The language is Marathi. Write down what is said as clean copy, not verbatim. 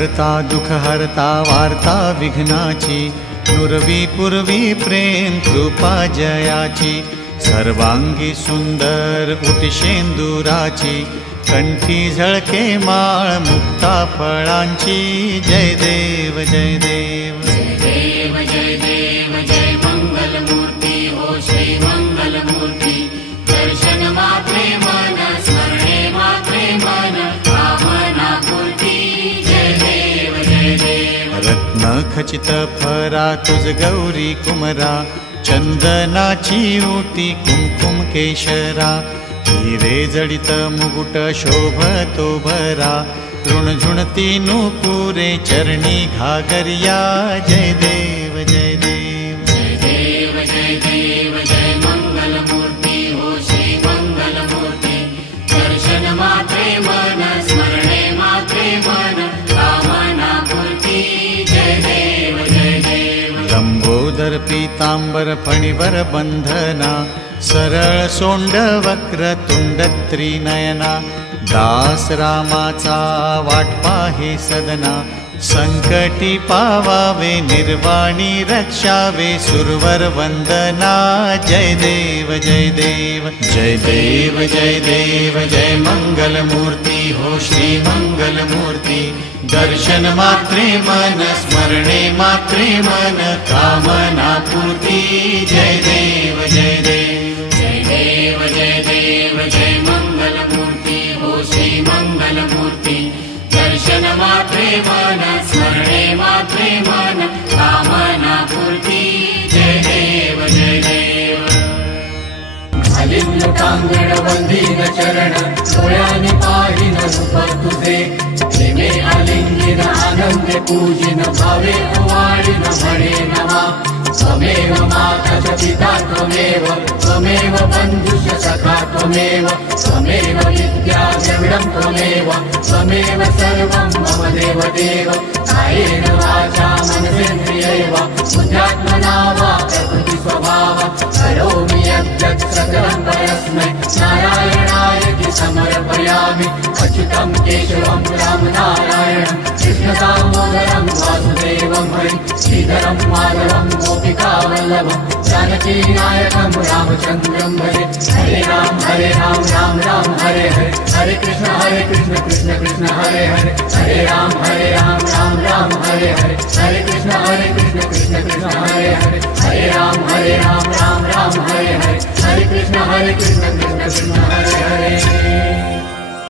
करता दुःख हरता वार्ता विघ्नाची, नुरवी पूर्वी प्रेम कृपा जयाची, सर्वांगी सुंदर उटिशेंदुराची, कंठी झळके माळ मुक्ता फळांची, जय देव जय देव जय देव जय देव जय मंगल मूर्ती हो श्री मंगल मूर्ती, दर्शन मात्रे मन स्मरणे मात्रे मन कामना पूर्ती, जय देव जय देव। रत्न खचित फरा तुझ गौरी कुमरा, चंदनाची ओटी कुमकुम केशरा, हिरे जडित मुकुट शोभतो भरा, तृणझुणती नूपुरे चरणी घागरिया, जय देव जय देव जय देव जय देव जय मंगल मूर्ती हो श्री मंगल मूर्ती, दर्शन मात्रे मन स्मरणे मात्रे मन कामना पूर्ती, जय देव जय देव। लंबोदर पीतांबर फणीवर बंधना, सरळ सोंड वक्र तुंड त्रिनयना, दास रामाचा वाट पाहे सदना, संकटी पावावे निर्वाणी रक्षावे सुरवर वंदना, जय देव जय देव जय देव जय देव जय मंगल मूर्ती हो श्री मंगल मूर्ती, दर्शन मात्रे मन स्मरणे मात्रे मन कामना पूर्ती, जय देव जय देव जय देव जय देव जय मंगल मूर्ती हो श्री मंगल मूर्ती, दर्शन मात्रे मन स्मरणे मात्रे मन कामना पूर्ती, जय देव जय देव। घालीन कांगण वंदीन चरण, डोळ्याने पाहिन रूप तुझे, प्रेमे आलिंगिन आनंदे पूजिन, भावे ओवाळीन म्हणे नमा, त्वमेव माता च पिता त्वमेव, त्वमेव बन्धुश्च सखा त्वमेव, त्वमेव विद्या द्रविडं त्वमेव, त्वमेव सर्वं मम देव देव, कायेन वाचा मनसेन्द्रियैव बुद्ध्यात्मना वा प्रकृति स्वभावात्, करोमि यद्यत् सकलं परस्मै नारायणाय समर्पयामि, अच्युतं केशवं रामनारायणं कृष्ण दामोदरं वासुदेवं हरिं, श्रीधरं माधवं गोपिकावल्लभं जानकीनायकं रामचन्द्रं भजे। हरे राम राम राम हरे हरे, हरे कृष्ण कृष्ण कृष्ण हरे हरे, हरे राम राम हरे हरे, हरे कृष्ण कृष्ण कृष्ण हरे हरे, हरे राम राम राम हरे हरे, हरे कृष्ण कृष्ण कृष्ण हरे